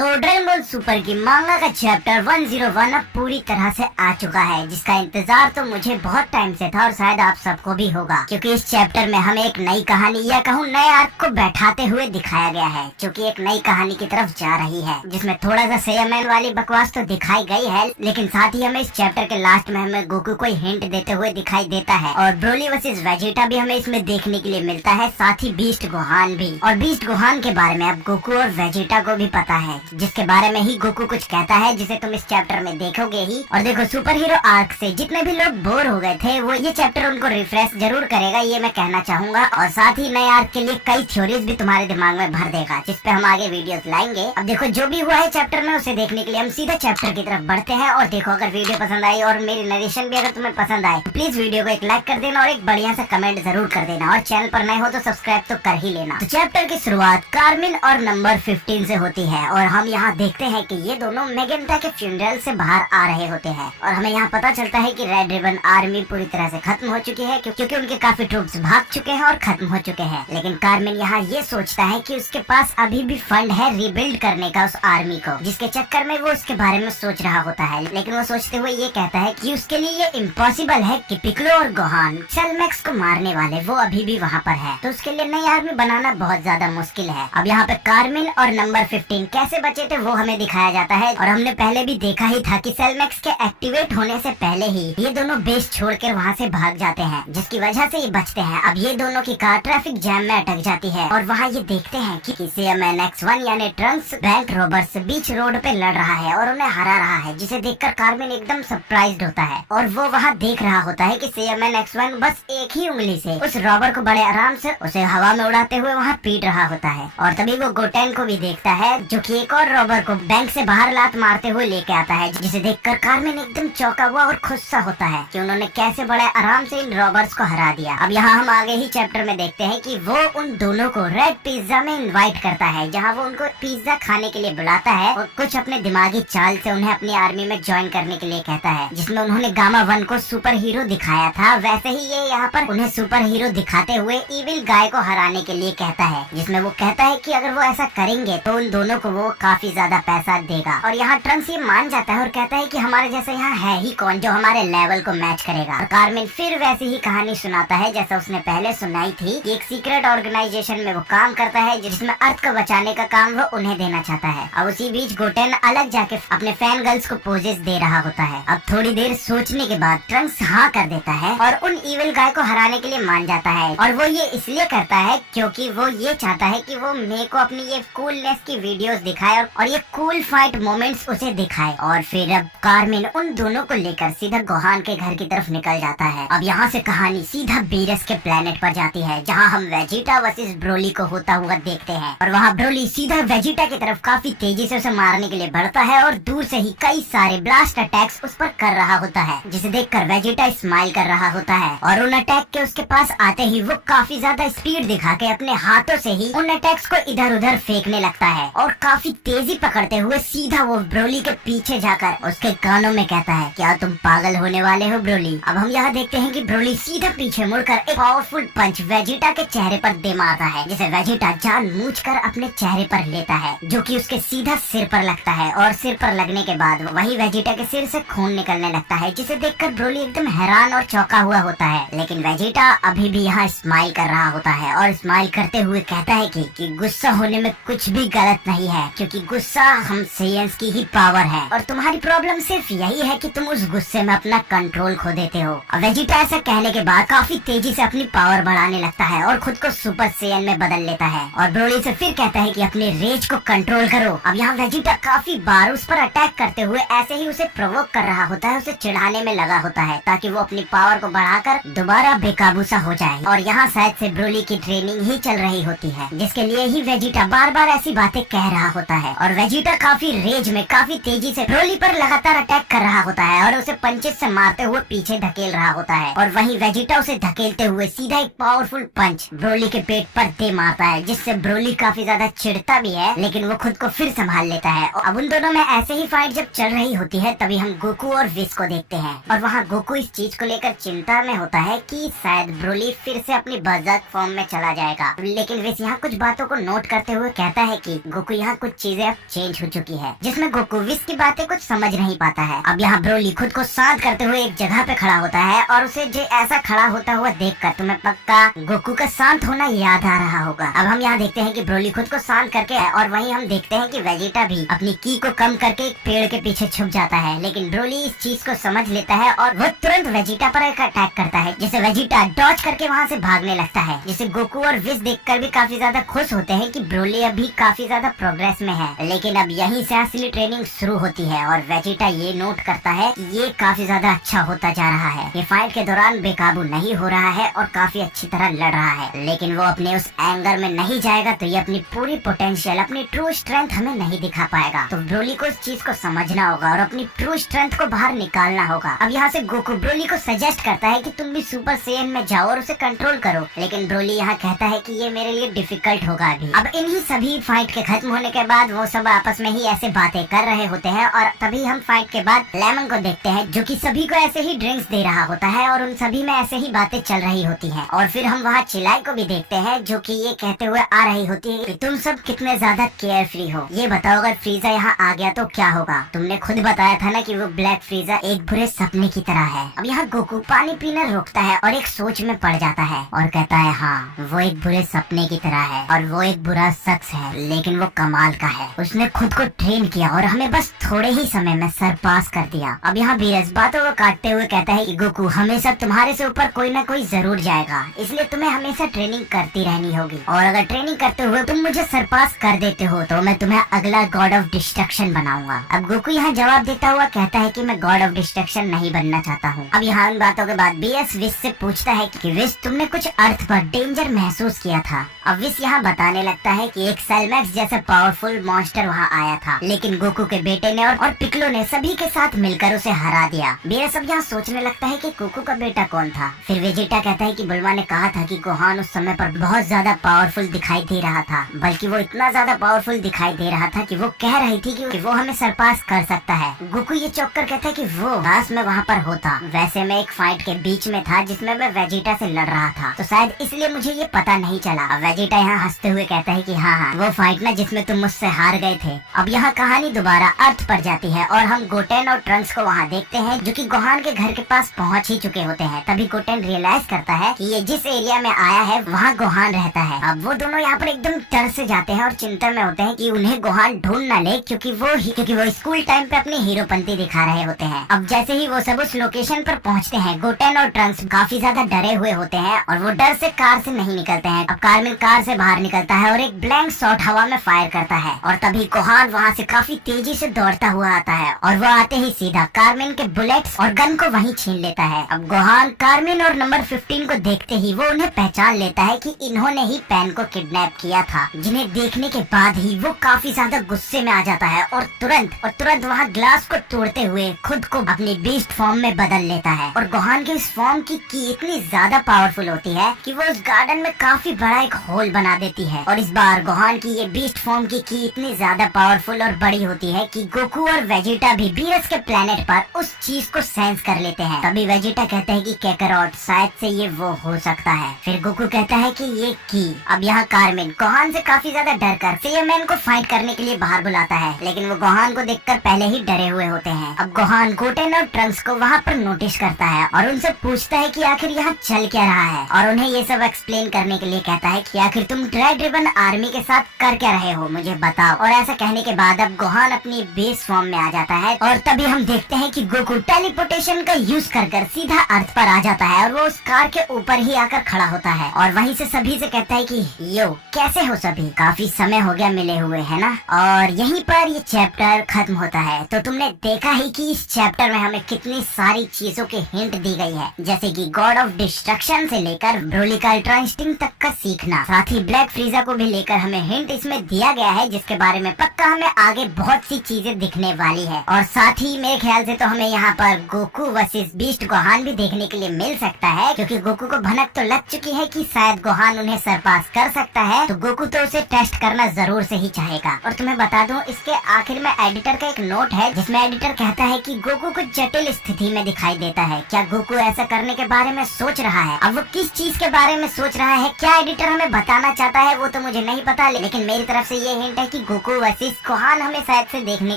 तो dragon ball super की मांगा का चैप्टर 101 अब पूरी तरह से आ चुका है, जिसका इंतजार तो मुझे बहुत टाइम से था और शायद आप सबको भी होगा, क्योंकि इस चैप्टर में हमें एक नई कहानी या कहूँ नए आर्क को बैठाते हुए दिखाया गया है, जो कि एक नई कहानी की तरफ जा रही है, जिसमें थोड़ा सा सेयामैन वाली बकवास तो दिखाई गई है, लेकिन साथ ही हमें इस चैप्टर के लास्ट में हमें गोकू को हिंट देते हुए दिखाई देता है और ब्रोली वर्सेस वेजिटा भी हमें इसमें देखने के लिए मिलता है, साथ ही बीस्ट गोहान भी। और बीस्ट गोहान के बारे में अब गोकू और वेजिटा को भी पता है, जिसके बारे में ही गोकू कुछ कहता है, जिसे तुम इस चैप्टर में देखोगे ही। और देखो, सुपर हीरो आर्क से जितने भी लोग बोर हो गए थे, वो ये चैप्टर उनको रिफ्रेश जरूर करेगा, ये मैं कहना चाहूंगा। और साथ ही नए आर्क के लिए कई थ्योरीज भी तुम्हारे दिमाग में भर देगा, जिस पे हम आगे वीडियोस लाएंगे। अब देखो, जो भी हुआ है चैप्टर में उसे देखने के लिए हम सीधा चैप्टर की तरफ बढ़ते हैं। और देखो, अगर वीडियो पसंद आई और मेरी नरेशन भी अगर तुम्हें पसंद आए तो प्लीज वीडियो को एक लाइक कर देना और एक बढ़िया सा कमेंट जरूर कर देना, और चैनल पर नए हो तो सब्सक्राइब तो कर ही लेना। तो चैप्टर की शुरुआत कार्मिन और नंबर 15 से होती है, और हम यहाँ देखते हैं कि ये दोनों मैगेंटा के फ्यूनरल से बाहर आ रहे होते हैं। और हमें यहाँ पता चलता है कि रेड रिबन आर्मी पूरी तरह से खत्म हो चुकी है, क्योंकि उनके काफी ट्रूप्स भाग चुके हैं और खत्म हो चुके हैं। लेकिन कार्मिन यहाँ ये सोचता है कि उसके पास अभी भी फंड है रिबिल्ड करने का उस आर्मी को, जिसके चक्कर में वो उसके बारे में सोच रहा होता है। लेकिन वो सोचते हुए ये कहता है कि उसके लिए ये इम्पॉसिबल है कि पिक्लो और गोहान सेलमैक्स को मारने वाले वो अभी भी वहाँ पर है, तो उसके लिए नई आर्मी बनाना बहुत ज्यादा मुश्किल है। अब यहाँ पे कार्मिन और नंबर 15 कैसे बचे थे वो हमें दिखाया जाता है, और हमने पहले भी देखा ही था कि सेलमैक्स के एक्टिवेट होने से पहले ही ये दोनों बेस छोड़कर वहाँ से भाग जाते हैं, जिसकी वजह से ये बचते हैं। अब ये दोनों की कार ट्रैफिक जैम में अटक जाती है, और वहाँ ये देखते हैं कि सेयामैन X1 यानी ट्रंक्स बैंक रॉबर्स बीच रोड पे लड़ रहा है और उन्हें हरा रहा है, जिसे देखकर कार्मिन एकदम सरप्राइज्ड होता है। और वो वहाँ देख रहा होता है कि सेयामैन X1 बस एक ही उंगली से उस रॉबर को बड़े आराम से उसे हवा में उड़ाते हुए वहाँ पीट रहा होता है। और तभी वो गोटेन को भी देखता है, जो कि एक और रॉबर को बैंक से बाहर लात मारते हुए लेके आता है, जिसे देखकर कार्मिन एकदम चौंका हुआ और खुश सा होता है कि उन्होंने कैसे बड़े आराम से इन रॉबर्स को हरा दिया। अब यहाँ हम आगे ही चैप्टर में देखते हैं कि वो उन दोनों को रेड पिज्जा में इनवाइट करता है, जहाँ वो उनको पिज्जा खाने के लिए बुलाता है और कुछ अपने दिमागी चाल से उन्हें अपनी आर्मी में ज्वाइन करने के लिए कहता है, जिसमें उन्होंने गामा 1 को सुपर हीरो दिखाया था, वैसे ही ये यहाँ पर उन्हें सुपर हीरो दिखाते हुए इविल गाय को हराने के लिए कहता है, जिसमें वो कहता है कि अगर वो ऐसा करेंगे तो उन दोनों को वो काफी ज्यादा पैसा देगा। और यहाँ ट्रंक्स ये मान जाता है और कहता है कि हमारे जैसा यहाँ है ही कौन जो हमारे लेवल को मैच करेगा। और कार्मिन फिर वैसी ही कहानी सुनाता है जैसा उसने पहले सुनाई थी, कि एक सीक्रेट ऑर्गेनाइजेशन में वो काम करता है, जिसमें अर्थ को बचाने का काम वो उन्हें देना चाहता है। अब उसी बीच गोटेन अलग जाके अपने फैन गर्ल्स को पोजेस दे रहा होता है। अब थोड़ी देर सोचने के बाद ट्रंक्स हाँ कर देता है और उन इविल गाय को हराने के लिए मान जाता है, और वो ये इसलिए करता है क्योंकि वो ये चाहता है कि वो मे को अपनी ये कूलनेस की वीडियोस दिखाए और ये कूल फाइट मोमेंट्स उसे दिखाए। और फिर अब कार्मिन उन दोनों को लेकर सीधा गोहान के घर की तरफ निकल जाता है। अब यहाँ से कहानी सीधा बेरस के प्लेनेट पर जाती है, जहाँ हम वेजिटा वर्सेस ब्रोली को होता हुआ देखते हैं। और वहाँ ब्रोली सीधा वेजिटा की तरफ काफी तेजी से उसे मारने के लिए बढ़ता है, और दूर से ही कई सारे ब्लास्ट अटैक्स उस पर कर रहा होता है, जिसे देखकर वेजिटा स्माइल कर रहा होता है। और उन अटैक के उसके पास आते ही वो काफी ज्यादा स्पीड दिखा के अपने हाथों से ही उन अटैक्स को इधर उधर फेंकने लगता है, और काफी तेजी पकड़ते हुए सीधा वो ब्रोली के पीछे जाकर उसके कानों में कहता है, क्या तुम पागल होने वाले हो ब्रोली। अब हम यहाँ देखते हैं कि ब्रोली सीधा पीछे मुड़कर एक पावरफुल पंच वेजिटा के चेहरे पर दे मारता है, जिसे वेजिटा जानबूझकर अपने चेहरे पर लेता है, जो कि उसके सीधा सिर पर लगता है। और सिर पर लगने के बाद वही वेजिटा के सिर से खून निकलने लगता है, जिसे देखकर ब्रोली एकदम हैरान और चौंका हुआ होता है। लेकिन वेजिटा अभी भी यहाँ स्माइल कर रहा होता है, और स्माइल करते हुए कहता है कि गुस्सा होने में कुछ भी गलत नहीं है, क्योंकि गुस्सा हम सेयंस की ही पावर है, और तुम्हारी प्रॉब्लम सिर्फ यही है कि तुम उस गुस्से में अपना कंट्रोल खो देते हो। अब वेजिटा ऐसा कहने के बाद काफी तेजी से अपनी पावर बढ़ाने लगता है और खुद को सुपर सेयन में बदल लेता है, और ब्रोली से फिर कहता है कि अपने रेज को कंट्रोल करो। अब यहाँ वेजिटा काफी बार उस पर अटैक करते हुए ऐसे ही उसे प्रोवोक कर रहा होता है, उसे चिढ़ाने में लगा होता है, ताकि वो अपनी पावर को बढ़ाकर दोबारा बेकाबू सा हो जाए। और यहाँ शायद से ब्रोली की ट्रेनिंग ही चल रही होती है, जिसके लिए ही वेजिटा बार बार ऐसी बातें कह रहा होता है। और वेजिटा काफी रेज में काफी तेजी से ब्रोली पर लगातार अटैक कर रहा होता है, और उसे पंचेस से मारते हुए पीछे धकेल रहा होता है। और वहीं वेजिटा उसे धकेलते हुए सीधा एक पावरफुल पंच ब्रोली के पेट पर दे मारता है, जिससे ब्रोली काफी ज्यादा चिढ़ता भी है, लेकिन वो खुद को फिर संभाल लेता है। अब उन दोनों में ऐसे ही फाइट जब चल रही होती है, तभी हम गोकू और विस को देखते हैं, और वहाँ गोकू इस चीज को लेकर चिंता में होता है कि शायद ब्रोली फिर से अपनी बर्ज़र्क फॉर्म में चला जाएगा। लेकिन विस यहाँ कुछ बातों को नोट करते हुए कहता है कि गोकू यहाँ कुछ चीजें अब चेंज हो चुकी है, जिसमें गोकू विस की बातें कुछ समझ नहीं पाता है। अब यहाँ ब्रोली खुद को शांत करते हुए एक जगह पे खड़ा होता है और उसे जो ऐसा खड़ा होता हुआ देखकर तुम्हें पक्का गोकू का शांत होना याद आ रहा होगा। अब हम यहाँ देखते हैं कि ब्रोली खुद को शांत करके है और वहीं हम देखते हैं कि वेजिटा भी अपनी की को कम करके एक पेड़ के पीछे छुप जाता है, लेकिन ब्रोली इस चीज को समझ लेता है और वो तुरंत वेजिटा पर एक अटैक करता है, जिसे वेजिटा डॉज करके वहाँ से भागने लगता है, जिसे गोकू और विस देखकर भी काफी ज्यादा खुश होते हैं कि ब्रोली अभी काफी ज्यादा प्रोग्रेस में है। लेकिन अब यहीं से असली ट्रेनिंग शुरू होती है और वेजिटा ये नोट करता है कि ये काफी ज्यादा अच्छा होता जा रहा है। ये फाइट के दौरान बेकाबू नहीं हो रहा है और काफी अच्छी तरह लड़ रहा है, लेकिन वो अपने उस एंगर में नहीं जाएगा तो ये अपनी पूरी पोटेंशियल, अपनी ट्रू स्ट्रेंथ हमें नहीं दिखा पाएगा। तो ब्रोली को इस चीज को समझना होगा और अपनी ट्रू स्ट्रेंथ को बाहर निकालना होगा। अब यहाँ से गोकू ब्रोली को सजेस्ट करता है कि तुम भी सुपर सेयन में जाओ और उसे कंट्रोल करो, लेकिन ब्रोली यहाँ कहता है कि ये मेरे लिए डिफिकल्ट होगा अभी। अब इन्हीं सभी फाइट के खत्म होने के बाद वो सब आपस में ही ऐसे बातें कर रहे होते हैं और तभी हम फाइट के बाद लेमन को देखते हैं, जो कि सभी को ऐसे ही ड्रिंक्स दे रहा होता है और उन सभी में ऐसे ही बातें चल रही होती हैं। और फिर हम वहाँ चिलाई को भी देखते हैं, जो कि ये कहते हुए आ रही होती है कि तुम सब कितने ज्यादा केयर फ्री हो। ये बताओ अगर फ्रीजा यहाँ आ गया तो क्या होगा? तुमने खुद बताया था ना कि वो ब्लैक फ्रीजा एक बुरे सपने की तरह है। अब यहाँ गोकू पानी पीना रोकता है और एक सोच में पड़ जाता है और कहता है हाँ, वो एक बुरे सपने की तरह है और वो एक बुरा शख्स है, लेकिन वो कमाल का है। उसने खुद को ट्रेन किया और हमें बस थोड़े ही समय में सरपास कर दिया। अब यहाँ बीरस बातों को काटते हुए कहता है कि गोकू हमेशा तुम्हारे से ऊपर कोई ना कोई जरूर जाएगा, इसलिए तुम्हें हमेशा ट्रेनिंग करती रहनी होगी और अगर ट्रेनिंग करते हुए तुम मुझे सरपास कर देते हो तो मैं तुम्हें अगला गॉड ऑफ डिस्ट्रक्शन बनाऊंगा। अब गोकू यहाँ जवाब देता हुआ कहता है कि मैं गॉड ऑफ डिस्ट्रक्शन नहीं बनना चाहता हूँ। अब यहाँ उन बातों के बाद बीएस विश से पूछता है कि विश तुमने कुछ अर्थ पर डेंजर महसूस किया था। अब विश यहाँ बताने लगता है कि एक सेलमैक्स जैसा पावरफुल मॉन्स्टर वहाँ आया था, लेकिन गोकू के बेटे ने और पिक्लो ने सभी के साथ मिलकर उसे हरा दिया। बीएस अब यहाँ सोचने लगता है कि गोकू का बेटा कौन था। फिर वेजिटा कहता है कि बुल्मा ने कहा था कि गोहान उस समय पर बहुत ज्यादा पावरफुल दिखाई दे रहा था, बल्कि वो इतना ज्यादा पावरफुल दिखाई दे रहा था कि वो कह रही थी कि वो हमें सरपास कर सकता है। गोकू ये चौंक कर कहता है कि वो बस मैं वहाँ पर होता, वैसे मैं एक फाइट के बीच में था जिसमें मैं वेजिटा से लड़ रहा था, तो शायद इसलिए मुझे ये पता नहीं चला। अब वेजिटा यहाँ हंसते हुए कहता है कि हाँ, वो फाइट ना जिसमें तुम मुझसे हार गए थे। अब यहाँ कहानी दोबारा अर्थ पर जाती है और हम गोटेन और ट्रंक्स को वहाँ देखते हैं, जो कि गोहान के घर के पास पहुँच ही चुके होते हैं। तभी गोटेन रियलाइज करता है कि ये जिस एरिया में आया है वहाँ गोहान रहता है। अब वो दोनों यहाँ पर एकदम डर से जाते हैं और चिंता में होते हैं कि उन्हें गोहान ढूंढ न ले, क्योंकि वो स्कूल टाइम पे अपनी हीरोपंती दिखा रहे होते हैं। अब जैसे ही वो सब उस लोकेशन पर पहुँचते हैं, गोटेन और ट्रंक्स काफी ज्यादा डरे हुए होते हैं और वो डर से कार से नहीं निकलते हैं। अब कार्मिन कार से बाहर निकलता है और एक ब्लैंक शॉट हवा में फायर करता है और तभी गोहान वहाँ से काफी तेजी से दौड़ता हुआ आता है और वो आते ही सीधा कार्मिन के बुलेट्स और गन को वहीं छीन लेता है। अब गोहान कार्मिन और नंबर 15 को देखते ही वो उन्हें पहचान लेता है कि इन्होंने ही पैन को किडनैप किया था, जिन्हें देखने के बाद ही वो काफी ज्यादा गुस्से में आ जाता है और तुरंत वहाँ ग्लास को तोड़ते हुए खुद को अपनी बीस्ट फॉर्म में बदल लेता है। और गोहान के इस फॉर्म की इतनी ज्यादा पावरफुल होती है कि वो उस गार्डन में काफी बड़ा एक होल बना देती है। और इस बार गोहान की ये बीस्ट फॉर्म की इतनी ज्यादा पावरफुल और बड़ी होती है कि गोकू और वेजिटा भी बीरस के प्लेनेट पर उस चीज को सेंस कर लेते हैं। तभी वेजिटा कहते हैं कि कैकरॉट शायद से ये वो हो सकता है। फिर गोकू कहता है कि ये की। अब यहाँ कार्मिन गोहान से काफी ज्यादा डर कर सेयरमैन को फाइट करने के लिए बाहर बुलाता है, लेकिन वो गोहान को देखकर पहले ही डरे हुए होते हैं। अब गोहान गोटेन और ट्रंक्स को वहाँ पर नोटिस करता है और उनसे पूछता है कि आखिर यहाँ चल क्या रहा है और उन्हें ये सब एक्सप्लेन करने के लिए कहता है कि आखिर तुम ड्राइड रिबन आर्मी के साथ कर क्या रहे हो, मुझे बताओ। और ऐसा कहने के बाद अब गोहान अपनी बेस फॉर्म में आ जाता है और तभी हम देखते हैं कि गोकू टेलीपोर्टेशन का यूज कर सीधा अर्थ पर आ जाता है और वो उस कार के ऊपर ही आकर खड़ा होता है और वहीं से सभी से कहता है कि यो कैसे हो सभी, काफी समय हो गया मिले हुए है ना। और यहीं पर ये चैप्टर खत्म होता है। तो तुमने देखा ही कि इस चैप्टर में हमें कितनी सारी चीजों के हिंट दी गई है, जैसे कि गॉड ऑफ डिस्ट्रक्शन से लेकर ब्रोली का अल्ट्रा इंस्टिंक्ट तक का सीखना, साथ ही ब्लैक फ्रीजा को भी लेकर हमें हिंट इसमें दिया गया है, जिसके बारे में पक्का हमें आगे बहुत सी चीजें दिखने वाली है। और साथ ही मेरे ख्याल से तो हमें यहाँ पर गोकू वर्सेस बीस्ट गोहान भी देखने के लिए मिल सकता है, क्योंकि गोकू को भनक तो लग चुकी है कि शायद गोहान उन्हें सरपास कर सकता है, तो गोकू तो उसे टेस्ट करना जरूर से ही चाहेगा। और तुम्हें बता दूं, इसके आखिर में एडिटर का एक नोट है जिसमें एडिटर कहता है कि गोकू कुछ जटिल स्थिति में दिखाई देता है। क्या गोकू ऐसा करने के बारे में सोच रहा है? अब वो किस चीज के बारे में सोच रहा है, क्या एडिटर हमें बताना चाहता है, वो तो मुझे नहीं पता, लेकिन मेरी तरफ से ये हिंट है कि गोकू वर्सेस गोहान हमें शायद से देखने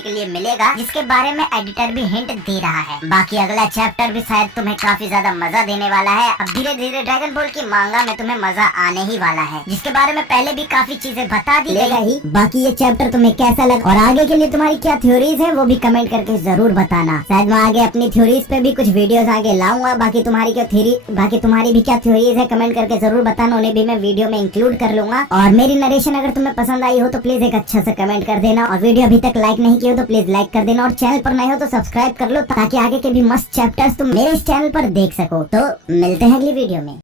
के लिए मिलेगा, जिसके बारे में एडिटर भी हिंट दे रहा है। बाकी अगला चैप्टर भी शायद तुम्हें काफी ज्यादा मजा देने वाला है। अब धीरे धीरे ड्रैगन बॉल की मांगा में तुम्हें मजा आने ही वाला है, जिसके बारे में पहले भी काफी चीजें बता दी गई। बाकी ये चैप्टर तुम्हें कैसा लगा और आगे के लिए तुम्हारी क्या थ्योरीज है वो भी कमेंट करके जरूर बताना। शायद मैं आगे अपनी थ्योरीज पे भी कुछ वीडियोस आगे लाऊंगा। बाकी तुम्हारी भी क्या थ्योरीज है कमेंट करके जरूर बताना, उन्हें भी मैं वीडियो में इंक्लूड कर लूंगा। और मेरी नरेशन अगर तुम्हें पसंद आई हो तो प्लीज एक अच्छा सा कमेंट कर देना, और वीडियो अभी तक लाइक नहीं किया हो तो प्लीज लाइक कर देना, और चैनल पर नए हो तो सब्सक्राइब कर लो ताकि आगे के भी मस्त चैप्टर्स तुम मेरे इस चैनल पर देख सको। तो मिलते हैं अगली वीडियो में।